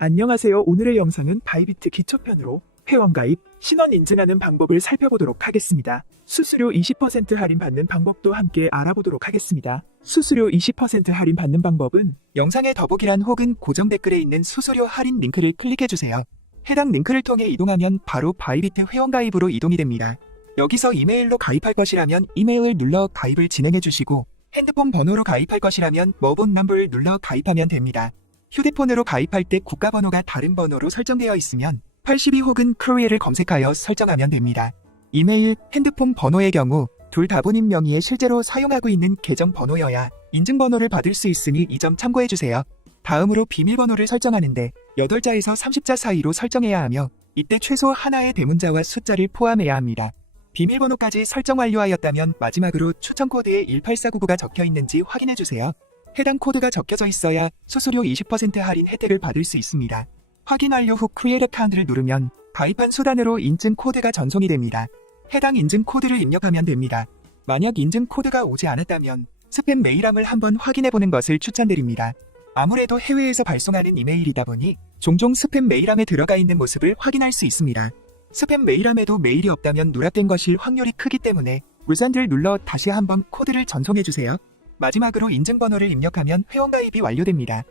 안녕하세요. 오늘의 영상은 바이비트 기초편으로 회원가입, 신원 인증하는 방법을 살펴보도록 하겠습니다. 수수료 20% 할인 받는 방법도 함께 알아보도록 하겠습니다. 수수료 20% 할인 받는 방법은 영상의 더보기란 혹은 고정 댓글에 있는 수수료 할인 링크를 클릭해주세요. 해당 링크를 통해 이동하면 바로 바이비트 회원가입으로 이동이 됩니다. 여기서 이메일로 가입할 것이라면 이메일을 눌러 가입을 진행해주시고 핸드폰 번호로 가입할 것이라면 머본 넘버를 눌러 가입하면 됩니다. 휴대폰으로 가입할 때 국가번호가 다른 번호로 설정되어 있으면 82 혹은 코리아를 검색하여 설정하면 됩니다. 이메일, 핸드폰 번호의 경우 둘 다 본인 명의의 실제로 사용하고 있는 계정 번호여야 인증번호를 받을 수 있으니 이 점 참고해주세요. 다음으로 비밀번호를 설정하는데 8자에서 30자 사이로 설정해야 하며 이때 최소 하나의 대문자와 숫자를 포함해야 합니다. 비밀번호까지 설정 완료하였다면 마지막으로 추천 코드에 18499가 적혀 있는지 확인해 주세요. 해당 코드가 적혀져 있어야 수수료 20% 할인 혜택을 받을 수 있습니다. 확인 완료 후 크리에이트 카운트를 누르면 가입한 수단으로 인증 코드가 전송이 됩니다. 해당 인증 코드를 입력하면 됩니다. 만약 인증 코드가 오지 않았다면 스팸 메일함을 한번 확인해 보는 것을 추천드립니다. 아무래도 해외에서 발송하는 이메일이다 보니 종종 스팸 메일함에 들어가 있는 모습을 확인할 수 있습니다. 스팸 메일함에도 메일이 없다면 누락된 것일 확률이 크기 때문에 무산들 눌러 다시 한번 코드를 전송해주세요. 마지막으로 인증번호를 입력하면 회원가입이 완료됩니다.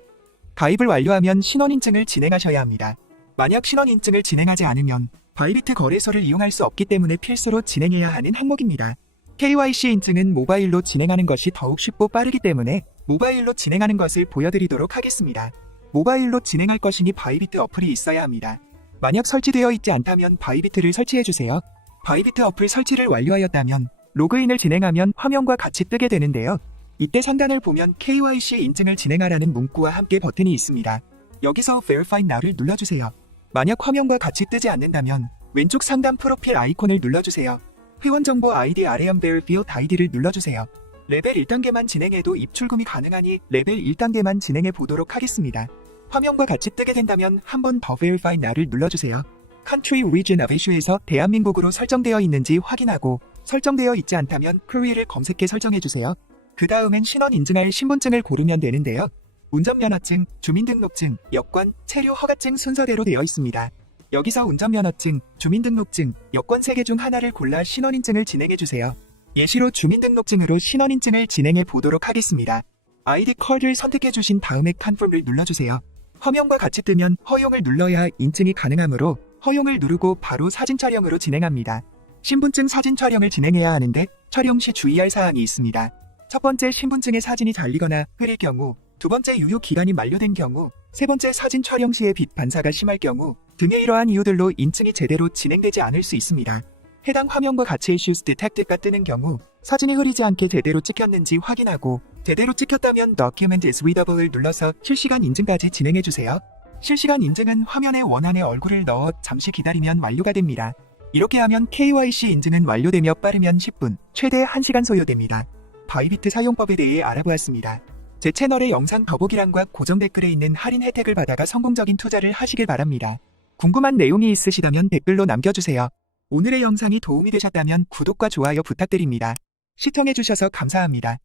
가입을 완료하면 신원인증을 진행하셔야 합니다. 만약 신원인증을 진행하지 않으면 바이비트 거래소를 이용할 수 없기 때문에 필수로 진행해야 하는 항목입니다. KYC 인증은 모바일로 진행하는 것이 더욱 쉽고 빠르기 때문에 모바일로 진행하는 것을 보여드리도록 하겠습니다. 모바일로 진행할 것이니 바이비트 어플이 있어야 합니다. 만약 설치되어 있지 않다면 바이비트를 설치해주세요. 바이비트 어플 설치를 완료하였다면 로그인을 진행하면 화면과 같이 뜨게 되는데요. 이때 상단을 보면 KYC 인증을 진행하라는 문구와 함께 버튼이 있습니다. 여기서 Verify Now를 눌러주세요. 만약 화면과 같이 뜨지 않는다면 왼쪽 상단 프로필 아이콘을 눌러주세요. 회원정보 아이디 아래형 Verified ID를 눌러주세요. 레벨 1단계만 진행해도 입출금이 가능하니 레벨 1단계만 진행해 보도록 하겠습니다. 화면과 같이 뜨게 된다면 한 번 더 Verify Now를 눌러주세요. Country Region of Issue에서 대한민국으로 설정되어 있는지 확인하고 설정되어 있지 않다면 Query를 검색해 설정해주세요. 그 다음엔 신원 인증할 신분증을 고르면 되는데요. 운전면허증, 주민등록증, 여권, 체류 허가증 순서대로 되어 있습니다. 여기서 운전면허증, 주민등록증, 여권 3개 중 하나를 골라 신원인증을 진행해주세요. 예시로 주민등록증으로 신원인증을 진행해 보도록 하겠습니다. 아이디 컬을 선택해주신 다음에 컨펌을 눌러주세요. 화면과 같이 뜨면 허용을 눌러야 인증이 가능하므로 허용을 누르고 바로 사진 촬영으로 진행합니다. 신분증 사진 촬영을 진행해야 하는데 촬영 시 주의할 사항이 있습니다. 첫 번째 신분증의 사진이 잘리거나 흐릴 경우, 두 번째 유효 기간이 만료된 경우, 세 번째 사진 촬영 시에 빛 반사가 심할 경우 등의 이러한 이유들로 인증이 제대로 진행되지 않을 수 있습니다. 해당 화면과 같이 issues detected가 뜨는 경우 사진이 흐리지 않게 제대로 찍혔는지 확인하고 제대로 찍혔다면 document is readable을 눌러서 실시간 인증까지 진행해주세요. 실시간 인증은 화면에 원하는 얼굴을 넣어 잠시 기다리면 완료가 됩니다. 이렇게 하면 KYC 인증은 완료되며 빠르면 10분, 최대 1시간 소요됩니다. 바이비트 사용법에 대해 알아보았습니다. 제 채널의 영상 더보기란과 고정 댓글에 있는 할인 혜택을 받아가 성공적인 투자를 하시길 바랍니다. 궁금한 내용이 있으시다면 댓글로 남겨주세요. 오늘의 영상이 도움이 되셨다면 구독과 좋아요 부탁드립니다. 시청해주셔서 감사합니다.